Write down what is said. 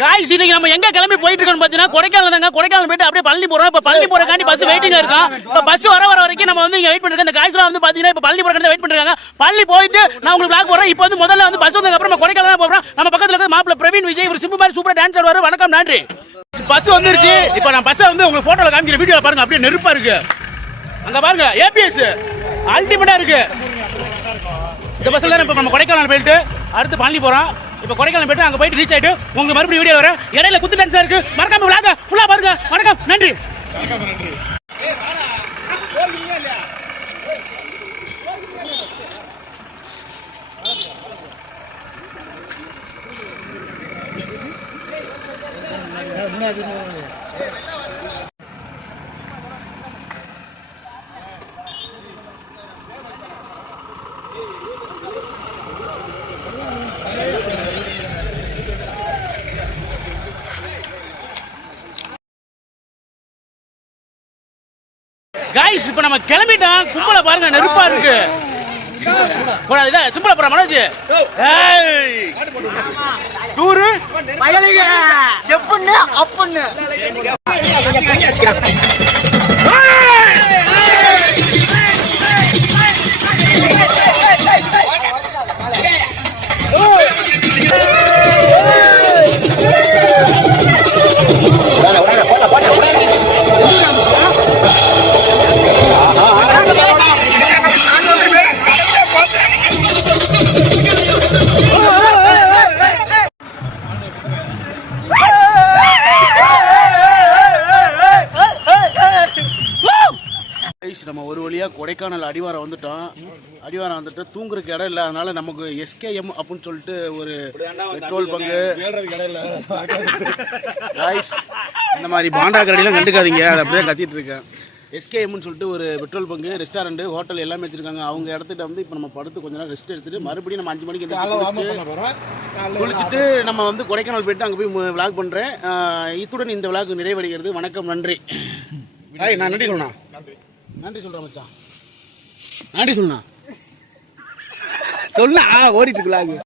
Guys இன்னைக்கு நம்ம எங்க கிளம்பி போயிட்டு இருக்கோம் பாத்தீங்கன்னா கொடைக்கானல் தாங்க. கொடைக்கானல் போயிட்டு அப்படியே பழனி போறோம். இப்ப பழனி போறதுக்காண்டி பஸ் வெயிட்டிங் இருக்கோம். இப்ப பஸ் வர வரைக்கும் நம்ம வந்து இங்க வெயிட் பண்ணிருக்கோம். இந்த காய்ஸ்லாம் வந்து பாத்தீங்கன்னா இப்ப பழனி போறதுக்காண்டி வெயிட் பண்ணிருக்காங்க. பழனி போயிட்டு நான் உங்களுக்கு vlog போறேன். இப்போ வந்து முதல்ல வந்து பஸ் வந்ததுக்கு அப்புறம் நம்ம கொடைக்கானல் தான் போறோம். நம்ம பக்கத்துல இருக்க மாப்பிள்ள பிரவீன் விஜய் ஒரு சிம்பு மாதிரி சூப்பரா டான்ஸ் ஆடுவாரு. வணக்கம் நன்றி. பஸ் வந்துருச்சு. இப்போ நான் பஸ்ஸை வந்து உங்களுக்கு போட்டோல காமிக்கிற வீடியோல பாருங்க. அப்படியே நெருப்பா இருக்கு. அங்க பாருங்க ஏபிஎஸ் அல்டிமேட்டா இருக்கு. இந்த பஸ்ல இப்ப நம்ம கொடைக்கானல் போயிட்டு அடுத்து பழனி போறோம். இப்ப கொடைக்கானல் போயிட்டு அங்க போயிட்டு ரீச் ஆயிட்டு உங்களுக்கு மறுபடியும் வீடியோ வர இடையில குத்து டான்ஸா இருக்கு. மறக்காம விளாக ஃபுல்லா பாருங்க. வணக்கம் நன்றி. गाइस இப்போ நம்ம கிளம்பிட்டோம். கும்பல பாருங்க நெருப்பா இருக்கு. போடா இத சிம்பிளா போற மனோஜ். ஏய் டூர் பயலிங்க எப்பன்னு அப்பன்னு நம்ம ஒரு வழியாக கொடைக்கானல் அடிவாரம் வந்துட்டு தூங்குறதுக்கு இடம் இல்லை. அதனால நமக்கு எஸ்கேஎம் அப்படின்னு சொல்லிட்டு ஒரு பெட்ரோல் பங்கு இந்த மாதிரி பாண்டா கடையெல்லாம் கண்டுக்காதீங்க. அதை அப்படியே கத்திட்டு இருக்கேன். எஸ்கேஎம்னு சொல்லிட்டு ஒரு பெட்ரோல் பங்கு ரெஸ்டாரண்ட் ஹோட்டல் எல்லாமே வச்சிருக்காங்க. அவங்க இடத்துட்டு வந்து இப்போ நம்ம படுத்து கொஞ்ச நேரம் ரெஸ்ட் எடுத்துட்டு மறுபடியும் நம்ம 5 மணிக்கு குளிச்சுட்டு நம்ம வந்து கொடைக்கானல் போயிட்டு அங்கே போய் விளாக் பண்ணுறேன். இத்துடன் இந்த விளாக் நிறைவடைகிறது. வணக்கம் நன்றி. நான் நன்றி சொல்லணும். நன்றி சொல்றேன் மச்சான். நன்றி சொல்லணும். சொன்னா ஓடிட்டு